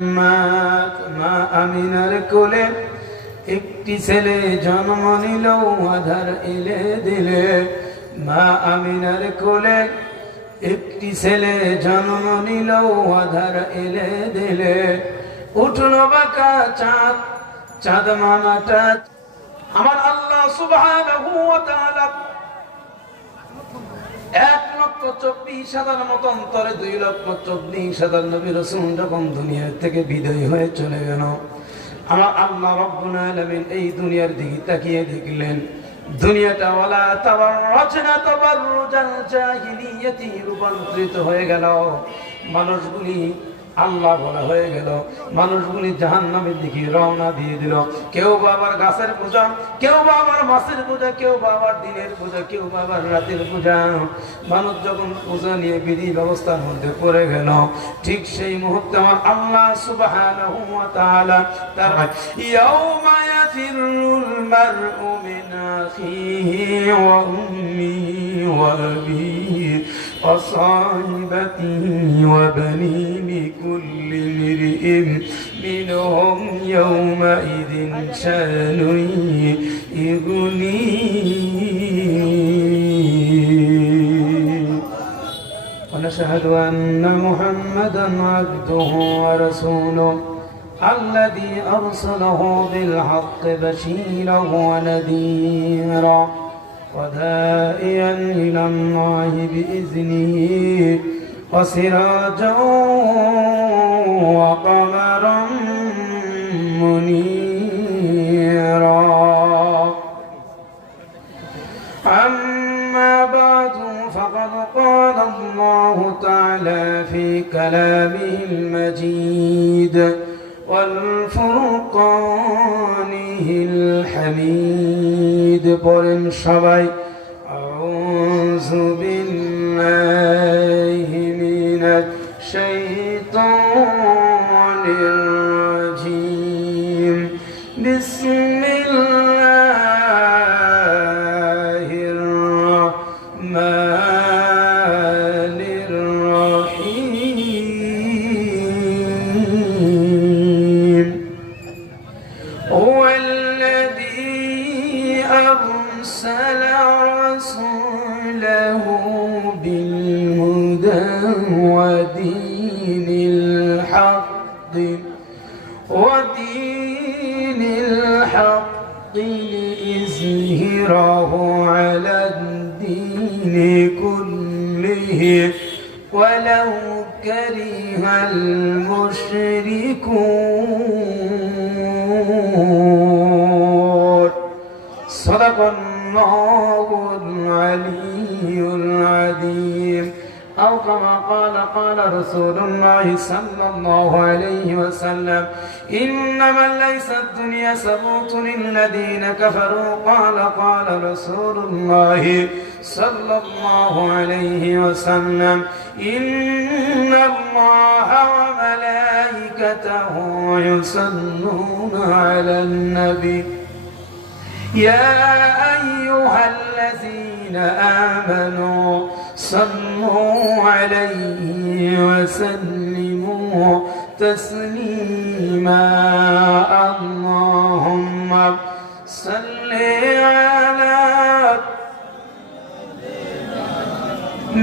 মা আমিনার কোলে একটি ছেলে জন্ম নিল, আধার এলে দিলে। মা আমিনার কোলে একটি ছেলে জন্ম নিল, আধার এলে দিলে। উঠলো বাঁকা চাঁদ, চাঁদ মামাটা। আমার আল্লাহ সুবহানাহু ওয়া তাআলা 1,24,000 মত অন্তরে 2,24,000 নবী রাসূল যখন দুনিয়া থেকে বিদায় হয়ে চলে গেল, আমার আল্লাহ রাব্বুল আলামিন এই দুনিয়ার দিকে তাকিয়ে দেখলেন দুনিয়াটা ওয়ালা তাবাররাজনা তাবাররুজাল জাহিলিয়াতি রূপান্তরিত হয়ে গেল। মানুষগুলি আল্লাহ বলা হয়ে গেল, মানুষগুলি জাহান্নামের দিকে রওনা দিয়ে দিল। কেউ বাবার গাছের পূজা, কেউ বাবার মাছের পূজা, কেউ বাবার দিনের পূজা, কেউ বাবার রাতের পূজা। মানুষ যখন পূজা নিয়ে বিধি ব্যবস্থার মধ্যে পড়ে গেল, ঠিক সেই মুহূর্তে আমার আল্লাহ সুবহানাহু ওয়া তাআলা তার ইয়াউমা ইয়াফিরুল মারউ মিন আখিহি ওয়া উম্মিহি ওয়া আবিহি ওয়া সাহিবাতিহি ওয়া বানিহি لكل امرئ منهم يومئذ شأن يغنيه ونشهد أن محمدا عبده ورسوله الذي أرسله بالحق بشيرا ونذيرا وداعيا إلى الله بإذنه وسراجا وقمرا منيرا. أما بعد فقد قال الله تعالى في كلامه المجيد والفرقانه الحميد. পড়েন সবাই أعوذ بالله من الشيطان الرجيم. بسم الله الرحمن الرحيم. هو الذي أرسل رسوله بالهدى ودين الحق ليظهره على الدين كله ولو كره المشركون. صدق الله العلي العظيم. أو كما قال رسول الله صلى الله عليه وسلم إنما ليس الدنيا سبوت للذين كفروا. قال رسول الله صلى الله عليه وسلم إن الله وملائكته يصلون على النبي يا أيها الذين آمنوا صلوا عليه وسلموا تسليما. اللهم صل على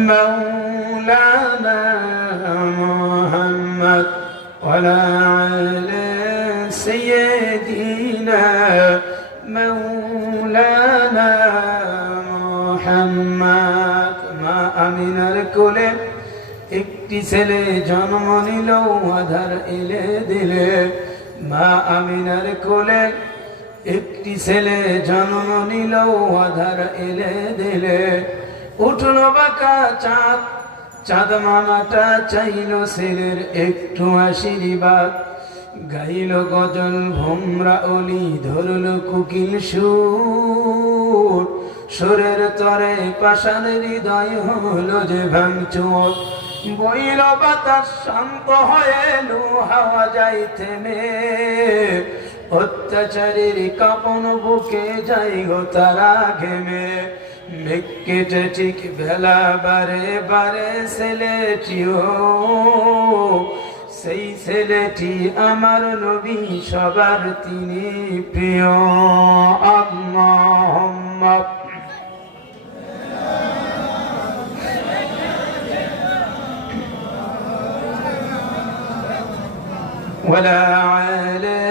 مولانا محمد وعلى آل سيدنا مولانا محمد. মা আমিনার কোলে একটি ছেলে জন্ম নিল, আধার এলে দিলে। মা আমিনার কোলে একটি ছেলে জন্ম নিল, আধার এলে দিলে। উঠলো বাঁকা চাঁদ, চাঁদ মামাটা চাইল ছেলের একটু আশীর্বাদ। গাইল গজল ভোমরা অলি, ধরল কুকিল সুর। সুরের তরে পাষাণের হৃদয় হলো যে ভাঙচুর। বইল বাতাস শান্ত হয়ে লু হাওয়া যাই থেমে। অত্যাচারীর কাঁপন বুকে যাই গো তারা ঘেমে। মেঘ কেটে ঠিক বেলা বারে বারে ছেলেটিও সেই ছেলেটি আমার নবী সবার তিনি প্রিয় আল্লাহুম্মা ولا على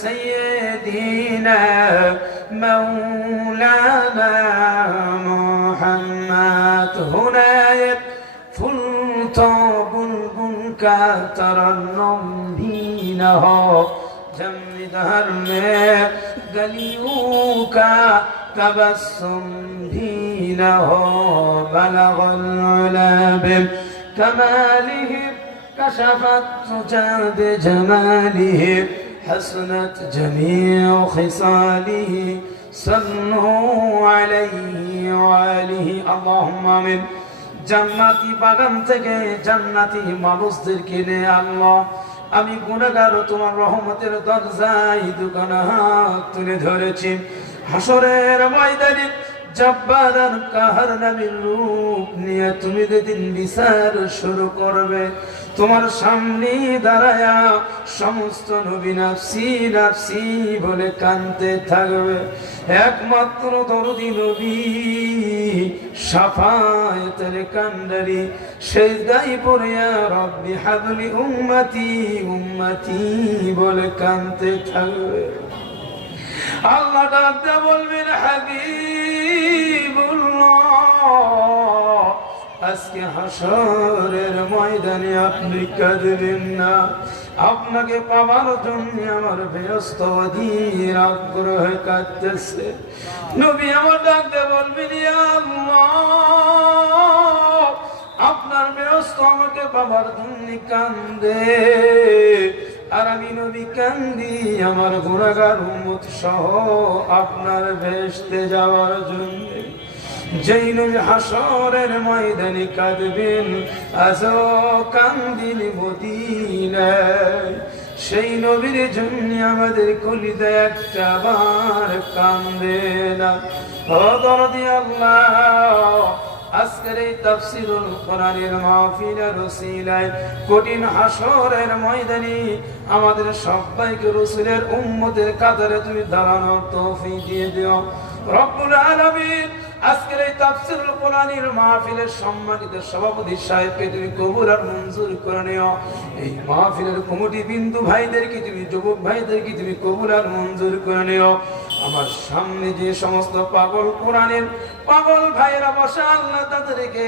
سيدنا مولانا محمد هناك فلت بلبل کا ترنم بھی نہ ہو جمدار میں گلیوں کا تبسم بھی نہ ہو بلغ العلا بکمالہ كشفت سجاد جماله حسنت جميع خصاله صلوا عليه وآله اللهم آمين জান্নাতি বাগান থেকে জান্নাতি মানুষদেরকে নিয়ে আল্লাহ আমি গুনাহগার তোমার রহমতের দরজায় দুখানা হাত তুলে ধরেছি হাসরের ময়দানে জব্বার আর কাহার নামের রূপ নিয়ে তুমি যেদিন বিচার শুরু করবে তোমার সামনে দাঁড়ায়া সমস্ত নবী নাফসি নাফসি বলে কাঁদতে থাকবে একমাত্র দরদি নবী শাফায়াতের কান্ডারি সেজদায় পড়িয়া রব্বি হাবলি উম্মতি উম্মতি বলে কাঁদতে থাকবে আল্লাহ ডাকতে বলবেন হাবিবুল্লাহ আজকে হাসরের ময়দানে আপনি কাঁদবেন না আপনাকে পাওয়ার জন্য আমার ব্যস্ত অধীর আগ্রহে কাঁদতেছে নবী আমার ডাকতে বলবেন ইয়া আল্লাহ আপনার ব্যস্ত আমাকে পাওয়ার জন্য কান্দে আর আমি নবী কান্দি আমার গুনাহগার উম্মত সহ আপনার বেহেশতে যাওয়ার জন্য যেই নবী হাসরের ময়দানে কাঁদবেন আজও কান্দিন মদিনায় সেই নবীর জন্য আমাদের কলিজা একটা বার কান্দে না ও দরদি আল্লাহ আজকের এই তাফসীরুল কোরআনের মাহফিলের ওসিলায় কঠিন হাসরের ময়দানে আমাদের সবাইকে রাসূলের উম্মতের কাতারে তুমি দাঁড়ানোর তৌফিক দিয়ে দিও রব্বুল আলামিন আজকের এই তাফসীরুল কোরআনের মাহফিলের সম্মানিত সভাপতি সাহেবকে তুমি কবুল আর মঞ্জুর করে নিও এই মাহফিলের কমিটি বিন্দু ভাইদেরকে তুমি যুবক ভাইদেরকে তুমি কবুল আর মঞ্জুর করে নিও আমার সামনে যে সমস্ত পাগল কোরআনের পাগল ভাইরা বসে আল্লাহ তাদেরকে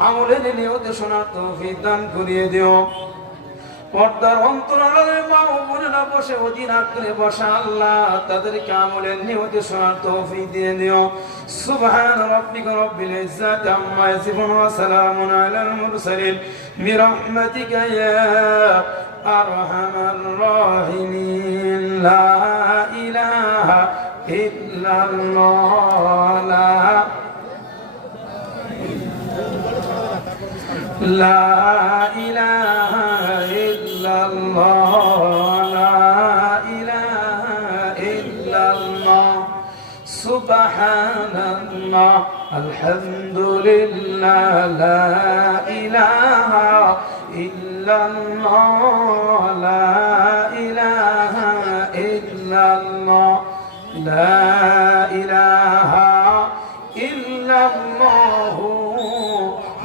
আমলের নিয়তে শোনার তৌফিক দান করিয়ে দিও পর্দার অন্তরালে মা ও বোনেরা বসে অধীন করে বসা আল্লাহ তাদেরকে আমলের নিয়তে শোনার তৌফিক দিয়ে দিও সুবহান রাব্বিকা রব্বিল ইজ্জাতি আম্মা ইয়াসিফুন ওয়া সালামুন আলাল মুরসালিন বিরহমাতিকা ইয়া আরহামার রাহিমিন লা ইলাহা ইল্লাল্লাহ লা ইলাহা ইল্লাল্লাহ লা ইলাহা ইল্লাল্লাহ সুবহানাল্লাহ আলহামদুলিল্লাহ লা ইলাহা ইল্লাল্লাহ লা ইলাহা ইল্লাল্লাহ লা ইলাহা ইল্লাল্লাহ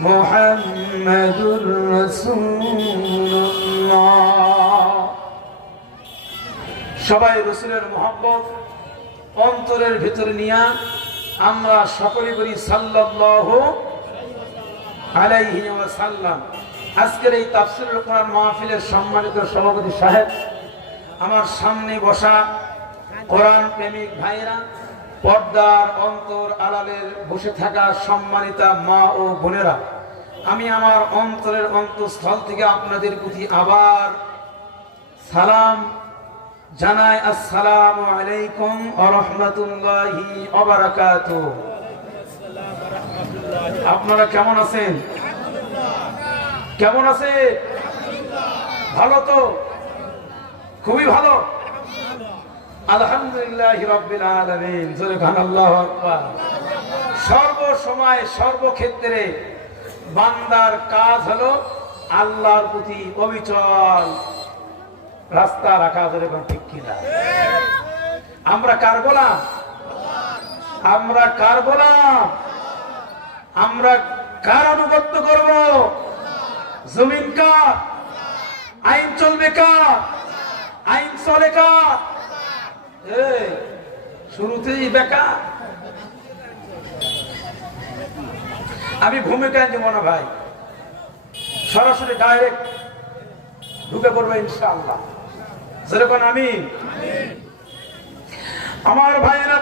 মুহাম্মাদুর রাসূলুল্লাহ সবাই রাসূলের মহব্বত অন্তরের ভিতরে নিয়ে আমরা সকলে বলি সাল্লাল্লাহু আলাইহি ওয়াসাল্লাম আজকের এই তাফসীরুল কোরআন মাহফিলের সম্মানিত সভাপতি সাহেব আমার সামনে বসা কোরআন প্রেমিক ভাইরা পর্দার অন্তর আড়ালের বসে থাকা সম্মানিতা মা ও বোনেরা আমি আমার অন্তরের অন্তঃস্থল থেকে আপনাদের প্রতি আবার সালাম জানাই আসসালামু আলাইকুম ওয়া রাহমাতুল্লাহি ওয়া বারাকাতুহু আপনারা কেমন আছেন কেমন আছে ভালো তো খুবই ভালো আলহামদুলিল্লাহি রাব্বিল আলামিন জোরে গান আল্লাহু আকবার সর্ব সময় সর্বক্ষেত্রে বান্দার কাজ হলো আল্লাহর প্রতি অবিচল রাস্তা রাখা ধরে ঠিক কিনা? আমরা কার গোলাম? আমরা কার গোলাম? আমরা কার আনুগত্য করব? জমিন কার? আইন চলবে কার? আইন চলে কার? শুরুতেই বেকার। আমি ভূমিকায় যাব না ভাই, সরাসরি ডাইরেক্ট ঢুকে পড়বো ইনশাআল্লাহ। যেরকম আমি আমার ভাইয়েরা,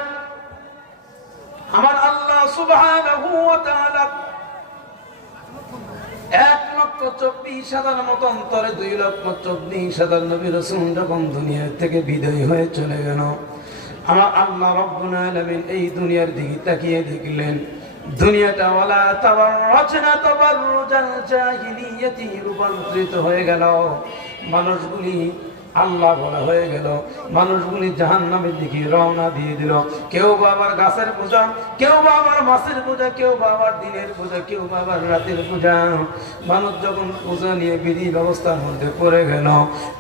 আমার আল্লাহ সুবহানাহু ওয়া তাআলা 1,24,000 মতো অন্তরে 2,24,000 নবী রাসূল যখন দুনিয়া থেকে বিদায় হয়ে চলে গেল, আমার আল্লাহ রাব্বুল আলামিন এই দুনিয়ার দিকে তাকিয়ে দেখলেন দুনিয়াটা ওয়ালা তাবাররাজনা তাবাররুজাল জাহিলিয়াতি রূপান্তরিত হয়ে গেল। মানুষগুলি আল্লাহ বলা হয়ে গেল, মানুষগুলি জাহান্নামের দিকে রওনা দিয়ে দিল। কেউ বা আবার গাছের পূজা, কেউ বা আবার মাছের পূজা, কেউ বা আবার দিনের পূজা, কেউ বা আবার রাতের পূজা। মানুষ যখন পূজা নিয়ে বিধি ব্যবস্থার মধ্যে পড়ে গেল,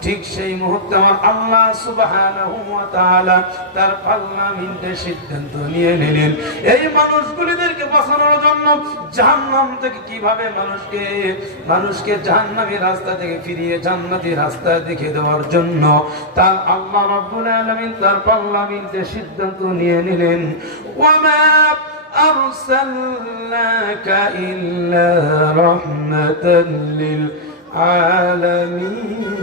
ঠিক সেই মুহূর্তে আমার আল্লাহ সুবহানাহু ওয়া তাআলা তার পার্লামেন্টে সিদ্ধান্ত নিয়ে নিলেন এই মানুষগুলিদেরকে বাঁচানোর জন্য জাহান্নাম থেকে কিভাবে মানুষকে জাহান্নামের রাস্তা থেকে ফিরিয়ে জান্নাতি রাস্তা দেখিয়ে দেওয়ার জন্য তার আল্লাহ রাব্বুল আলামিন তার পার্লামেন্টে সিদ্ধান্ত নিয়ে নিলেন, ওয়ামা আরসালনাকা ইল্লা রাহমাতাল লিল আলামিন।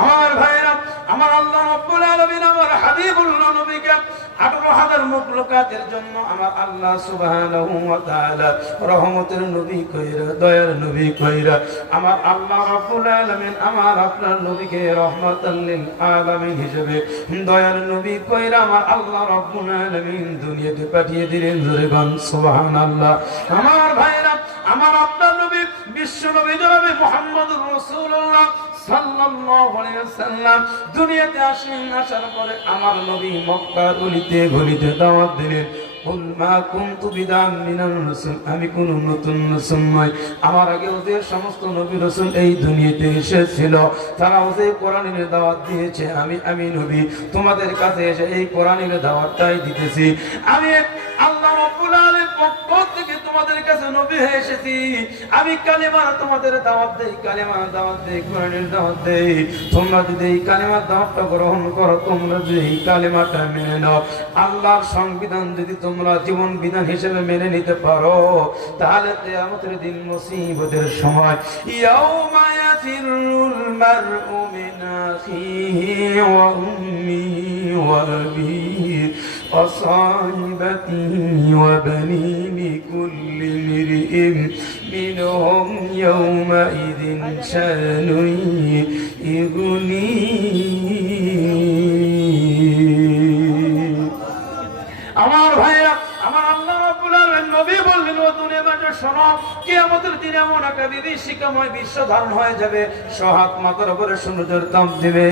আমার ভাইরা, আমার আল্লাহ রাব্বুল আলামিন আমার হাবিবুল্লাহ নবীকে 18,000 মাখলুকাতের জন্য আমার আল্লাহ সুবহানাহু ওয়া তাআলা রহমতের নবী কইরা, দয়ার নবী কইরা আমার আল্লাহ রাব্বুল আলামিন আমার আপনার নবীকে রাহমাতাল লিল আলামিন হিসেবে দয়ার নবী কইরা আমার আল্লাহ রাব্বুল আলামিন দুনিয়াতে পাঠিয়ে দিলেন। জোরে গান সুবহানাল্লাহ। আমার ভাইরা, আমার আপনার নবী বিশ্ব নবী জনাবে মুহাম্মদুর রাসূলুল্লাহ সাল্লাল্লাহু আলাইহি ওয়াসাল্লাম দুনিয়াতে আসার পরে আমার নবী মক্কার গলিতে গলিতে দাওয়াত দিলেন, কুল মা কুনতু বিদাম মিনার রাসূল, আমি কোন নতুন রাসূল নই। আমার আগেও যে সমস্ত নবী রাসূল এই দুনিয়াতে এসেছিল তারাও যে কোরআনের দাওয়াত দিয়েছে, আমি নবী তোমাদের কাছে এসে এই কোরআনের দাওয়াতটাই দিতেছি। আমি আল্লাহ রাব্বুল আলামিনের পক্ষ থেকে তোমাদের কাছে নবী হয়ে এসেছি। আমি কালেমার তোমাদের দাওয়াত দেই, কালেমার দাওয়াত দেই, কোরআনের দাওয়াত দেই। তোমরা যদি এই কালেমার দাওয়াতটা গ্রহণ করো, তোমরা যদি এই কালেমাটা মেনে নাও, আল্লাহর সংবিধান যদি তোমরা জীবন বিধান হিসেবে মেনে নিতে পারো, তাহলে কিয়ামতের দিন মুসিবতের সময় ইয়াউমা ইয়াফিরুল মারউ মিন আখিহি ওয়া উম্মিহি ওয়া আবিহি ওয়া সাহিবাতিহি ওয়া বানিহি লিকুল্লি ইমরিইন মিনহুম ইয়াউমাইযিন শানুন ইগনিহি। আমার ভাইরা, আমার আল্লাহ রাব্বুল আলামিন নবী বললেন, ও দুনিয়া বাজার শোনো, কিয়ামতের দিনে এমন একটা বিভীষিকাময় বিশ্ব ধারণ হয়ে যাবে, সহাত মাথার উপরে সূর্যের তাপ দিবে,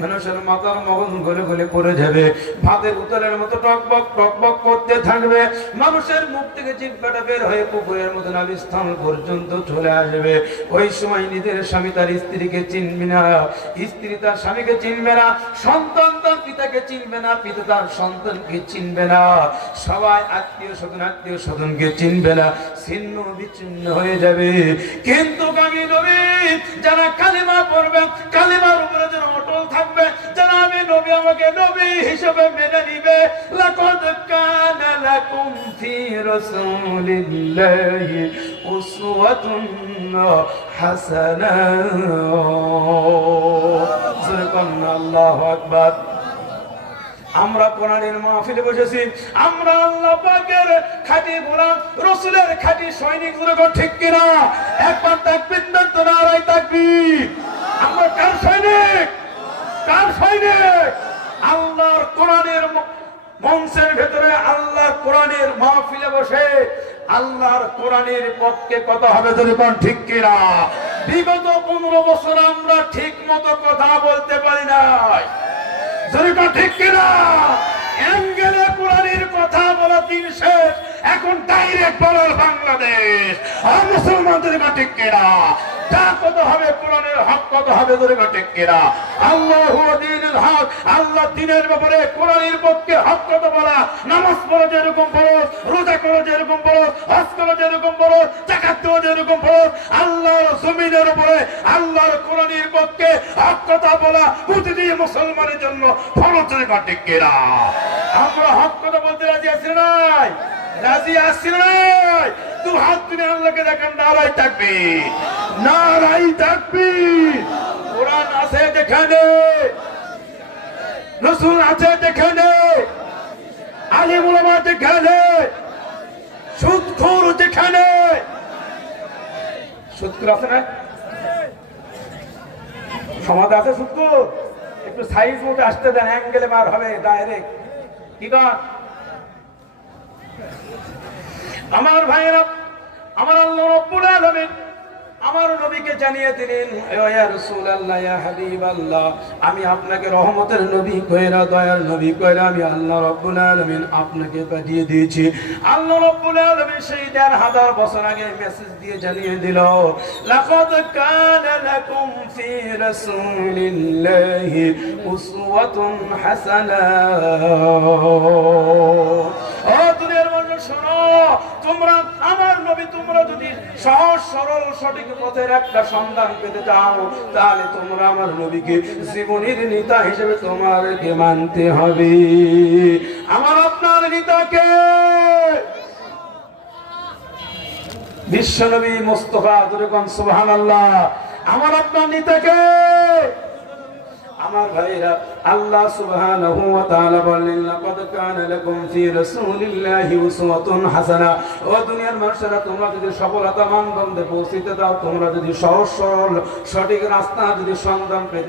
মানুষের মাথার মগজ গলে গলে পড়ে যাবে, ভাতের উতলের মতো টকবক টকবক করতে থাকবে, মানুষের মুখ থেকে জিহ্বাটা বের হয়ে পুকুরের মতো নাভিস্থান পর্যন্ত চলে আসবে। ওই সময় নিজের স্বামী তার স্ত্রীকে চিনবে না, স্ত্রী তার স্বামীকে চিনবে না, সন্তান তার পিতাকে চিনবে না, পিতা তার সন্তানকে চিনবে না, সবাই আত্মীয় স্বজনকে চিনবে না, ছিন্ন বিচ্ছিন্ন হয়ে যাবে। কিন্তু আমি নবী, যারা কালিমা পড়বে, কালিমার উপরে যারা অটল থাকবে, যারা আমি নবী আমাকে নবী হিসেবে মেনে নিবে, লাকাদ কানা লাকুম ফি রাসূলিল্লাহি উসওয়াতুন হাসানাহ। আল্লাহু আকবার। আমরা কোরআনের মাহফিলে বসেছি, আমরা আল্লাহ পাকের খাঁটি গোলাম, রাসূলের খাঁটি সৈনিক। ঠিক কিনা? একবার তাকবীর দেন তো, নারায়ে তাকবীর। আমরা কার সৈনিক? কার সৈনিক? আল্লাহর কোরআনের মঞ্চের ভেতরে, আল্লাহর কোরআনের মাহফিলে বসে আল্লাহর কোরআনের পক্ষে কথা হবে। যখন ঠিক কিনা? বিগত 15 বছর আমরা ঠিক মতো কথা বলতে পারি নাই। ঠিক কিনা? অ্যাঙ্গেলে কোরআনের কথা বলা দিন শেষ, এখন ডাইরেক্ট বলো বাংলাদেশ আর মুসলমানদের কাছে কেরা যা কত হবে কোরআনের হক কত হবে ধরে কাছে কেরা আল্লাহু দ্বীনুল হক আল্লাহ দ্বীনের ব্যাপারে কোরআনের পক্ষে হক কত বলা নামাজ পড়ো যেরকম পড়ো রোজা করো যেরকম পড়ো হজ করো যেরকম পড়ো যাকাত দাও যেরকম পড়ো আল্লাহর জমিনের উপরে আল্লাহর কোরআনের পক্ষে হক কথা বলা প্রতিটি মুসলমানের জন্য ফরজ কাটে কেরা আমরা হক কথা বলতে রাজি আছি নাই রাজি আছি নাই দু হাত তুলে আল্লাহকে দেখেন নারাই থাকবে নারাই থাকবে কোরআন আছে যেখানে রাসূল আছে যেখানে আলেম ওলামা যেখানে সুদখোর যেখানে সুদখোর আছে না সমাজ আছে সুদখোর একটু সাইজ মতো আসতে দেন অ্যাঙ্গেলে মার হবে ডাইরেক্ট কি কর আমার ভাইয়েরা আমার আল্লাহ রাব্বুল আলামিন আমার নবীকে জানিয়ে দিলেন ইয়া রাসূলুল্লাহ ইয়া হাবিবাল্লাহ আমি আপনাকে রহমতের নবী কইরা দয়ার নবী কইরা আমি আল্লাহ রাব্বুল আলামিন আপনাকে পাঠিয়ে দিয়েছি আল্লাহ রাব্বুল আলামিন সেই ১৫০০ বছর আগে মেসেজ দিয়ে জানিয়ে দিল লাকাদ কানা লাকুম ফি রাসূলিল্লাহি উসওয়াতুন হাসানাহ ও দুনিয়ার মানুষ শোনো তোমরা আমার নবী তোমরা যদি সহজ সরল সঠিক পথের একটা সন্ধান পেতে চাও তাহলে তোমরা আমার নবীকে জীবনের নেতা হিসেবে তোমাদেরকে মানতে হবে আমার আপনার নেতাকে বিশ্বনবী মুস্তাফা যেরকম সুবহানাল্লাহ আমার আপনার নেতাকে আমার ভাইরা আল্লাহ সুবহানাহু ওয়া তাআলা বলেন লাকাদ কানা লাকুম ফি রাসূলিল্লাহি উসওয়াতুন হাসানাহ ও দুনিয়ার মানুষেরা তোমরা যদি সফলতা মানদণ্ডে পৌঁছতে দাও তোমরা যদি সহজ সরল সঠিক রাস্তা যদি সন্ধান পেতে